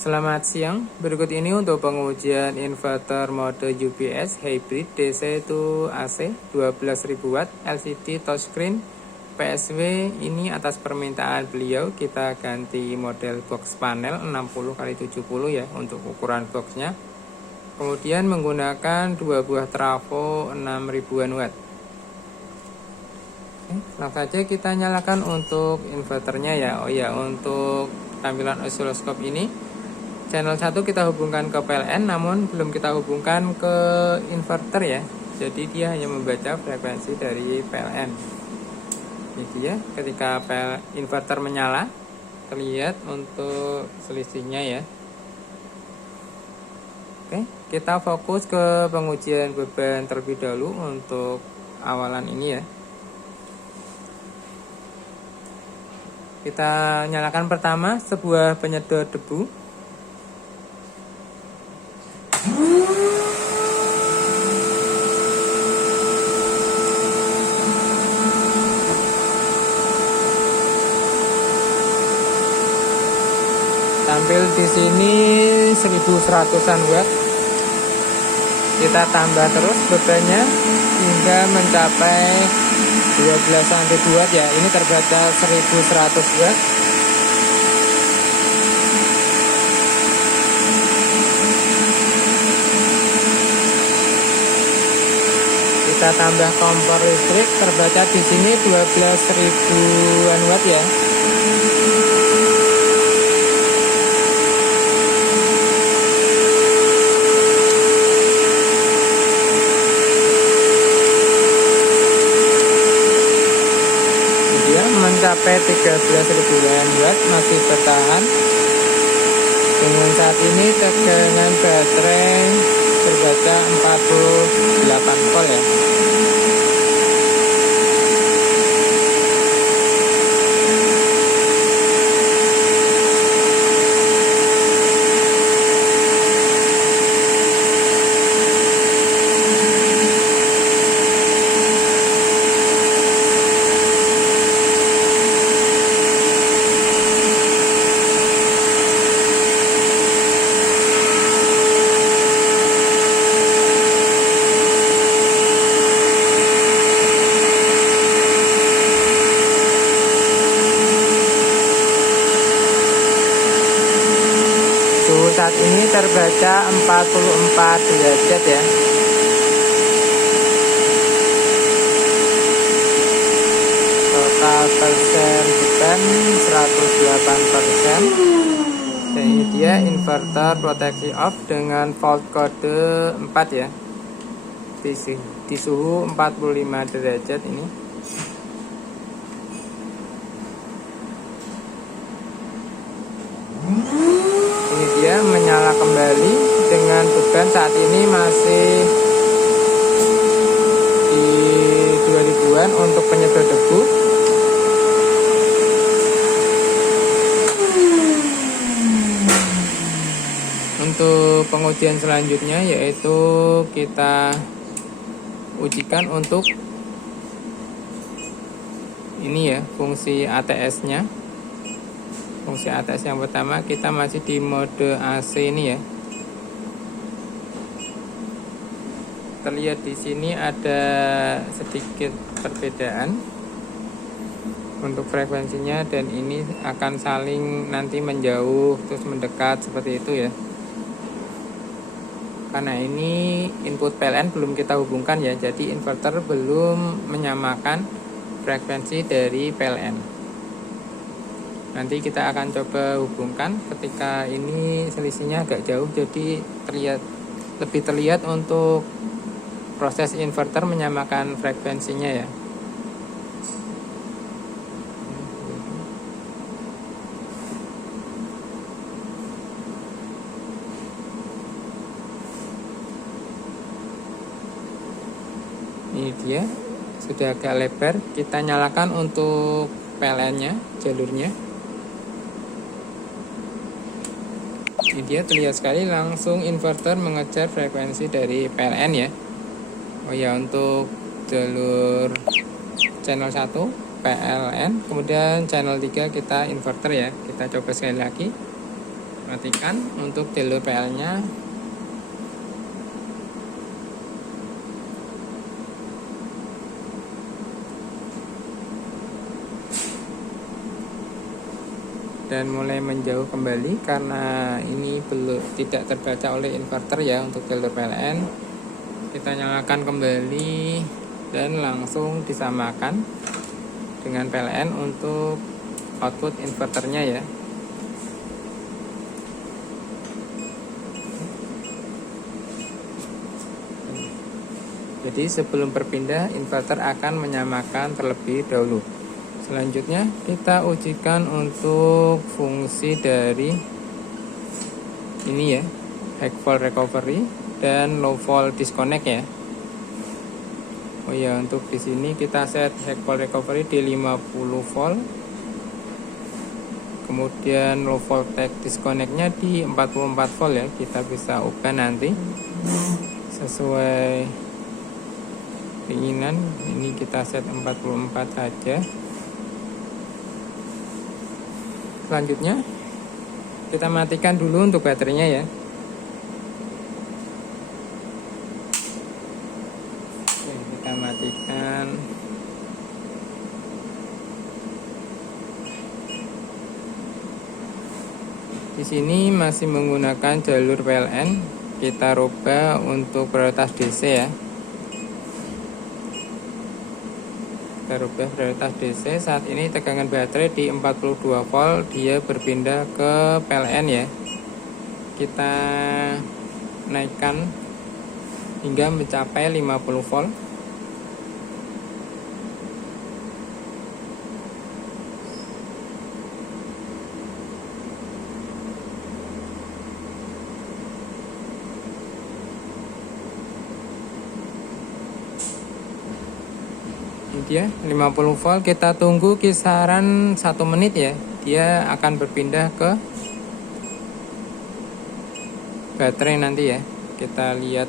Selamat siang, berikut ini untuk pengujian inverter mode UPS hybrid DC to AC 12.000 watt LCD touchscreen PSW. Ini atas permintaan beliau kita ganti model box panel 60x70 ya untuk ukuran boxnya. Kemudian menggunakan dua buah trafo 6000-an watt. Langsung saja kita nyalakan untuk inverternya ya. Oh ya, untuk tampilan osiloskop ini channel 1 kita hubungkan ke PLN, namun belum kita hubungkan ke inverter ya. Jadi dia hanya membaca frekuensi dari PLN. Ini dia ketika inverter menyala, terlihat untuk selisihnya ya. Oke, kita fokus ke pengujian beban terlebih dahulu untuk awalan ini ya. Kita nyalakan pertama sebuah penyedot debu. Tampil di sini 1100-an watt. Kita tambah terus bebannya hingga mencapai 12 sampai 2 watt ya. Ini terbaca 1100 watt. Kita tambah kompor listrik, terbaca di sini 12.000-an watt ya. Mencapai 13.000-an watt, masih bertahan. Dengan saat ini tegangan baterai terbaca 48 volt ya. Saat ini terbaca 44 derajat ya. Total persen beban 108%. Dan ini dia inverter proteksi off dengan volt kode 4 ya. Di suhu 45 derajat ini. Dia menyala kembali dengan beban saat ini masih di 2000-an untuk penyedot debu. Untuk pengujian selanjutnya yaitu kita ujikan untuk ini ya, fungsi ATS-nya. Fungsi ATS yang pertama kita masih di mode AC ini ya. Terlihat di sini ada sedikit perbedaan untuk frekuensinya, dan ini akan saling nanti menjauh terus mendekat seperti itu ya. Karena ini input PLN belum kita hubungkan ya, jadi inverter belum menyamakan frekuensi dari PLN. Nanti kita akan coba hubungkan ketika ini selisihnya agak jauh, jadi lebih terlihat untuk proses inverter menyamakan frekuensinya ya. Ini dia sudah agak lebar. Kita nyalakan untuk PLN-nya, jalurnya. Ini dia terlihat sekali langsung inverter mengejar frekuensi dari PLN ya. Oh ya, untuk jalur channel 1 PLN, kemudian channel 3 kita inverter ya. Kita coba sekali lagi. Matikan untuk jalur PL nya. Dan mulai menjauh kembali karena ini belum tidak terbaca oleh inverter ya untuk jalur PLN. Kita nyalakan kembali dan langsung disamakan dengan PLN untuk output inverternya ya. Jadi sebelum berpindah, inverter akan menyamakan terlebih dahulu. Selanjutnya kita ujikan untuk fungsi dari ini ya, high volt recovery dan low volt disconnect ya. Oh ya, untuk di sini kita set high volt recovery di 50 volt. Kemudian low voltage disconnectnya di 44 volt ya. Kita bisa ubah nanti sesuai keinginan. Ini kita set 44 saja. Selanjutnya kita matikan dulu untuk baterainya ya. Oke, kita matikan. Di sini masih menggunakan jalur PLN. Kita rubah untuk prioritas DC ya. Kita rubah prioritas DC. Saat ini tegangan baterai di 42 volt, dia berpindah ke PLN ya. Kita naikkan hingga mencapai 50 volt. Ini dia 50 volt. Kita tunggu kisaran 1 menit ya. Dia akan berpindah ke baterai nanti ya. Kita lihat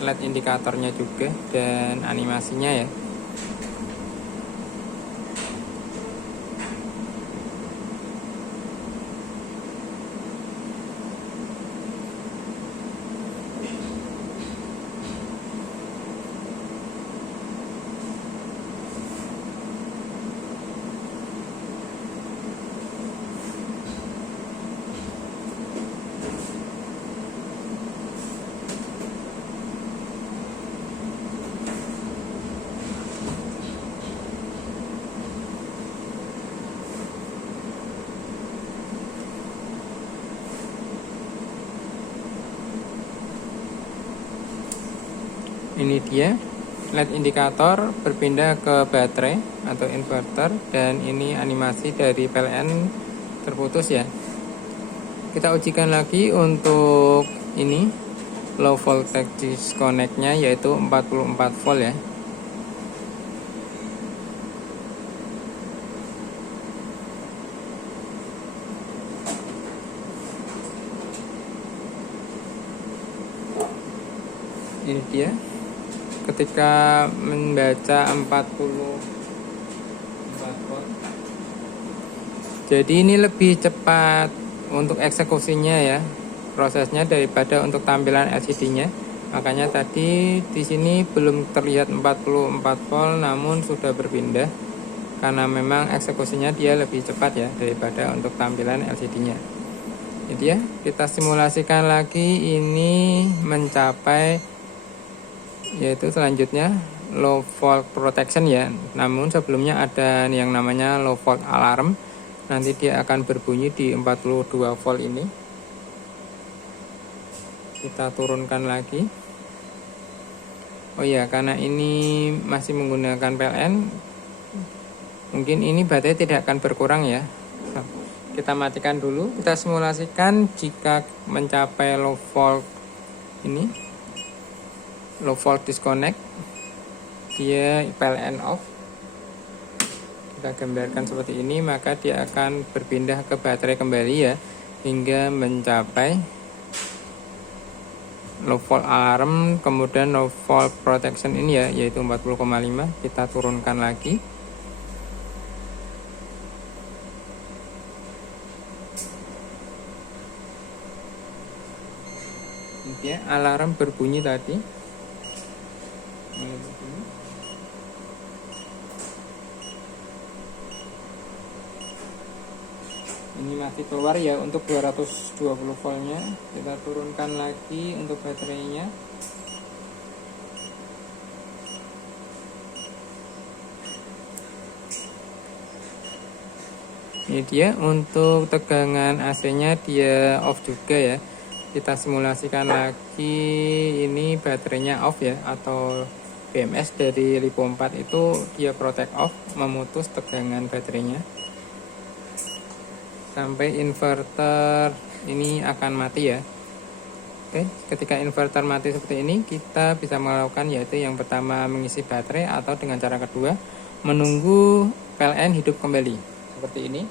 LED indikatornya juga dan animasinya ya. Ini dia LED indikator berpindah ke baterai atau inverter, dan ini animasi dari PLN terputus ya. Kita ujikan lagi untuk ini low voltage disconnect-nya, yaitu 44 volt ya. Ini dia. Ketika membaca 44 volt. Jadi ini lebih cepat untuk eksekusinya ya, prosesnya, daripada untuk tampilan LCD-nya. Makanya tadi di sini belum terlihat 44 volt namun sudah berpindah, karena memang eksekusinya dia lebih cepat ya daripada untuk tampilan LCD-nya. Jadi ya, kita simulasikan lagi, ini mencapai, yaitu selanjutnya low volt protection ya. Namun sebelumnya ada yang namanya low volt alarm. Nanti dia akan berbunyi di 42 volt ini. Kita turunkan lagi. Oh ya, karena ini masih menggunakan PLN, mungkin ini baterai tidak akan berkurang ya. Kita matikan dulu. Kita simulasikan jika mencapai low volt ini, low volt disconnect, dia PLN off. Kita gambarkan seperti ini, maka dia akan berpindah ke baterai kembali ya, hingga mencapai low volt alarm, kemudian low volt protection ini ya, yaitu 40,5. Kita turunkan lagi. Ini ya, alarm berbunyi tadi. Ini masih keluar ya untuk 220 voltnya. Kita turunkan lagi untuk baterainya. Ini dia untuk tegangan AC-nya, dia off juga ya. Kita simulasikan lagi, ini baterainya off ya, atau BMS dari LiPo 4 itu dia protect off, memutus tegangan baterainya sampai inverter ini akan mati ya. Oke, ketika inverter mati seperti ini, kita bisa melakukan yaitu yang pertama mengisi baterai, atau dengan cara kedua menunggu PLN hidup kembali seperti ini.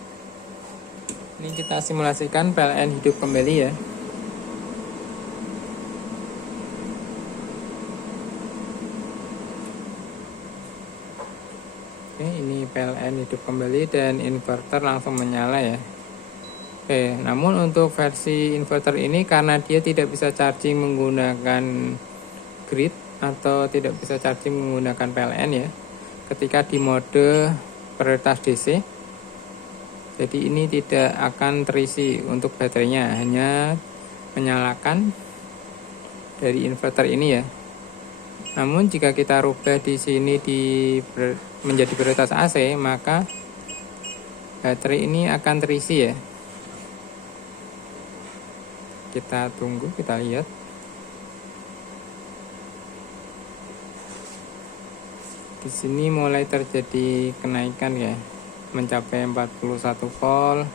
Ini kita simulasikan PLN hidup kembali ya. Oke, ini PLN hidup kembali dan inverter langsung menyala ya. Oke, namun untuk versi inverter ini karena dia tidak bisa charging menggunakan grid atau tidak bisa charging menggunakan PLN ya, ketika di mode prioritas DC, jadi ini tidak akan terisi untuk baterainya, hanya menyalakan dari inverter ini ya. Namun jika kita rubah di sini menjadi prioritas AC, maka baterai ini akan terisi ya. Kita tunggu, kita lihat. Di sini mulai terjadi kenaikan ya, mencapai 41 volt.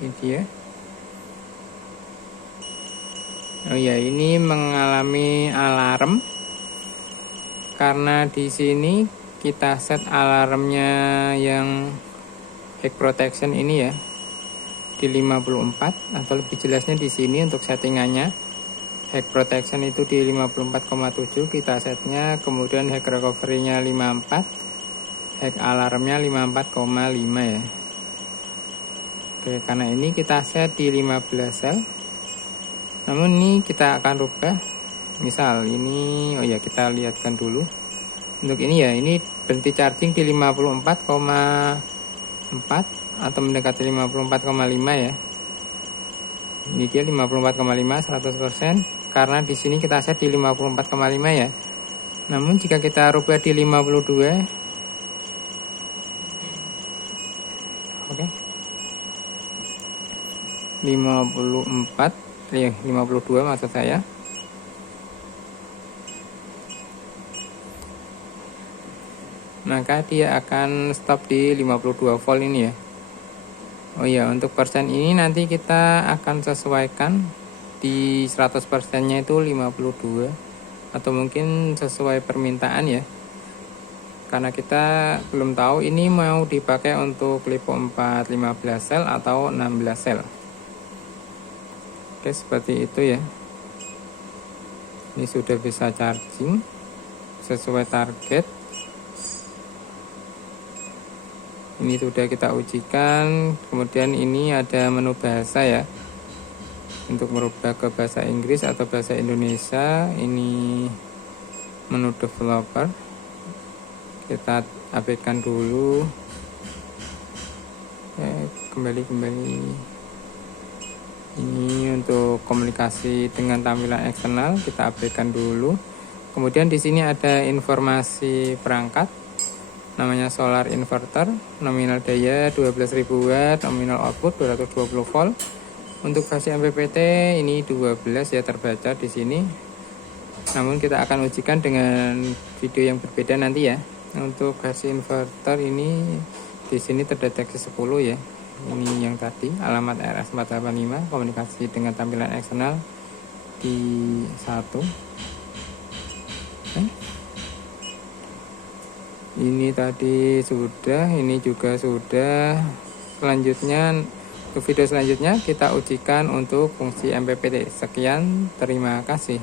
Ini dia. Oh ya, ini mengalami alarm karena di sini kita set alarmnya yang back protection ini ya di 54, atau lebih jelasnya di sini untuk settingannya hack protection itu di 54,7 kita setnya, kemudian hack recovery-nya 54, hack alarmnya 54,5 ya. Oke, karena ini kita set di 15 sel. Namun ini kita akan rubah. Misal ini, oh ya kita lihatkan dulu. Untuk ini ya, ini berhenti charging di 54,4 atau mendekati 54,5 ya. Ini dia 54,5 100%, karena di sini kita set di 54,5 ya. Namun jika kita rubah di 52, oke. 54 ya, 52 maksud saya. Maka dia akan stop di 52 volt ini ya. Oh ya, untuk persen ini nanti kita akan sesuaikan di 100% nya itu 52, atau mungkin sesuai permintaan ya, karena kita belum tahu ini mau dipakai untuk LiPo 4 15 sel atau 16 sel. Oke, seperti itu ya. Ini sudah bisa charging sesuai target. Ini sudah kita ujikan. Kemudian ini ada menu bahasa ya, untuk merubah ke bahasa Inggris atau bahasa Indonesia. Ini menu developer, kita abaikan dulu. Kembali ini untuk komunikasi dengan tampilan eksternal, kita abaikan dulu. Kemudian di sini ada informasi perangkat, namanya solar inverter, nominal daya 12.000 watt, nominal output 220 volt. Untuk versi MPPT ini 12 ya, terbaca di sini. Namun kita akan ujikan dengan video yang berbeda nanti ya. Untuk versi inverter ini di sini terdeteksi 10 ya. Ini yang tadi alamat RS485, komunikasi dengan tampilan eksternal di 1. Ini tadi sudah, ini juga sudah. Selanjutnya, untuk video selanjutnya kita ujikan untuk fungsi MPPT. Sekian, terima kasih.